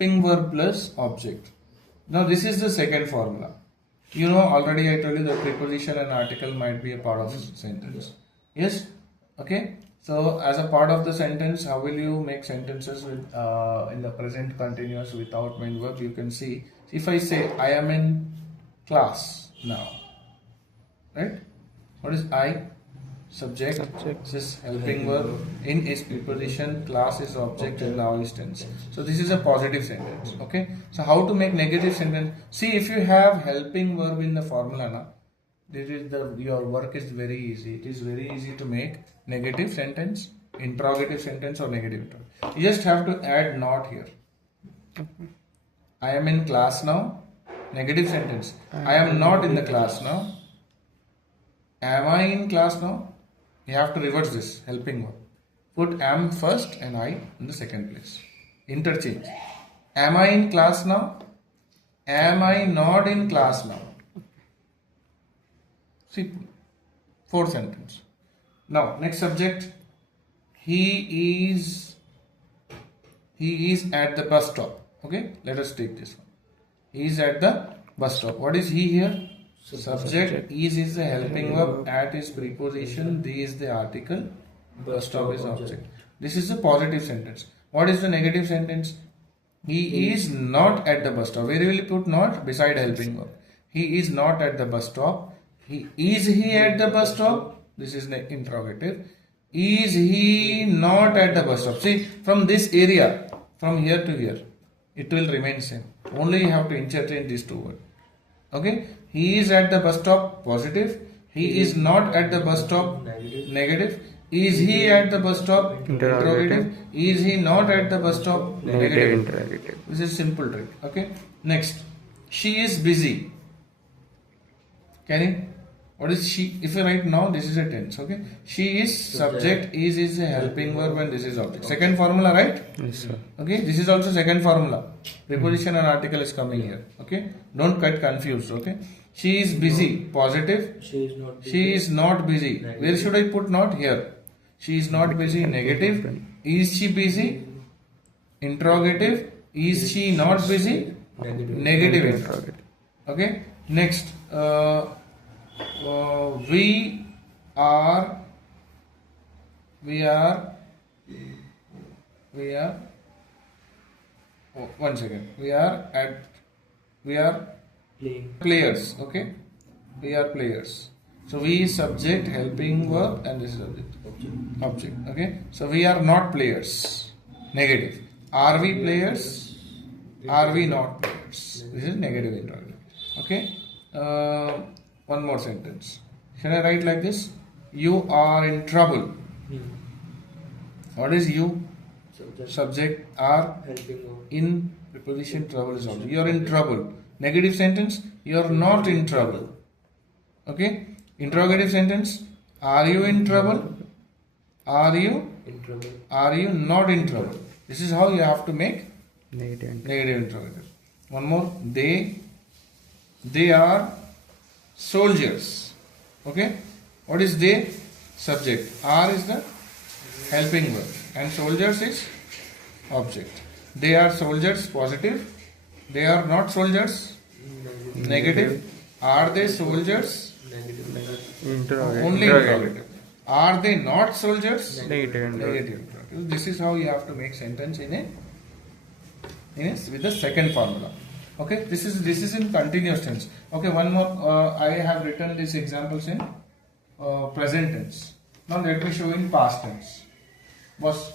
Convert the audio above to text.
helping verb plus object. Now this is the second formula. You know already I told you the preposition and article might be a part of the sentence. Yes? Okay. So as a part of the sentence, how will you make sentences with in the present continuous without main verb? You can see if I say I am in class now, right? What is I? Subject. This is helping verb. In is preposition. Class is object. And now is tense. So this is a positive sentence. Okay. So how to make negative sentence? See, if you have helping verb in the formula, na, this is your work is very easy. It is very easy to make negative sentence, interrogative sentence, or negative interrogative. You just have to add not here. I am in class now. Negative sentence. I am not in the class now. Am I in class now? You have to reverse this helping verb. Put am first and I in the second place. Interchange. Am I in class now? Am I not in class now? See, fourth sentence. Now, next subject. He is at the bus stop. Okay, let us take this one. He is at the bus stop. What is he here? Subject. Is the helping verb. At is preposition. The is the article. Bus stop is object. This is a positive sentence. What is the negative sentence? He is not at the bus stop. Where will you put not? Beside helping verb. He is not at the bus stop. Is he at the bus stop? This is the interrogative. Is he not at the bus stop? See, from this area, from here to here, it will remain same. Only you have to interchange these two words. Okay? He is at the bus stop, positive. He is not at the bus stop, negative. Is he at the bus stop, interrogative. Is he not at the bus stop, negative. Interrogative. This is simple trick. Okay? Next. She is busy. Can you? What is she? If you write now, this is a tense. Okay? She is subject, is a helping verb, and this is object. Second formula, right? Yes, sir. Okay? This is also second formula. Preposition and article is coming here. Okay? Don't get confused. Okay? She is busy. Positive. She is not busy. Where should I put not? Here. She is not busy. Negative. Is she busy? Interrogative. Is she not busy? Negative interrogative. Okay? Next. We are one second. We are players. Okay? We are players. So we is subject, helping verb, and this is object. Okay? So we are not players. Negative. Are we players? Are we not players? This is negative interrogative. Okay? One more sentence. Should I write like this? You are in trouble. What is you? Subject. Are in preposition. Trouble is object. You are in trouble. Negative sentence. You are not in trouble. Okay. Interrogative sentence. Are you in trouble? Are you in trouble? Are you not in trouble? This is how you have to make negative interrogative. One more. They are soldiers. Okay. What is they? Subject. Are is the helping verb. And soldiers is object. They are soldiers. Positive. They are not soldiers. Negative. Are they soldiers? Only interrogative. Are they not soldiers? Negative interrogative. This is how you have to make sentence with the second formula. Okay, this is in continuous tense. Okay, one more. I have written these examples in present tense. Now let me show in past tense. Boss.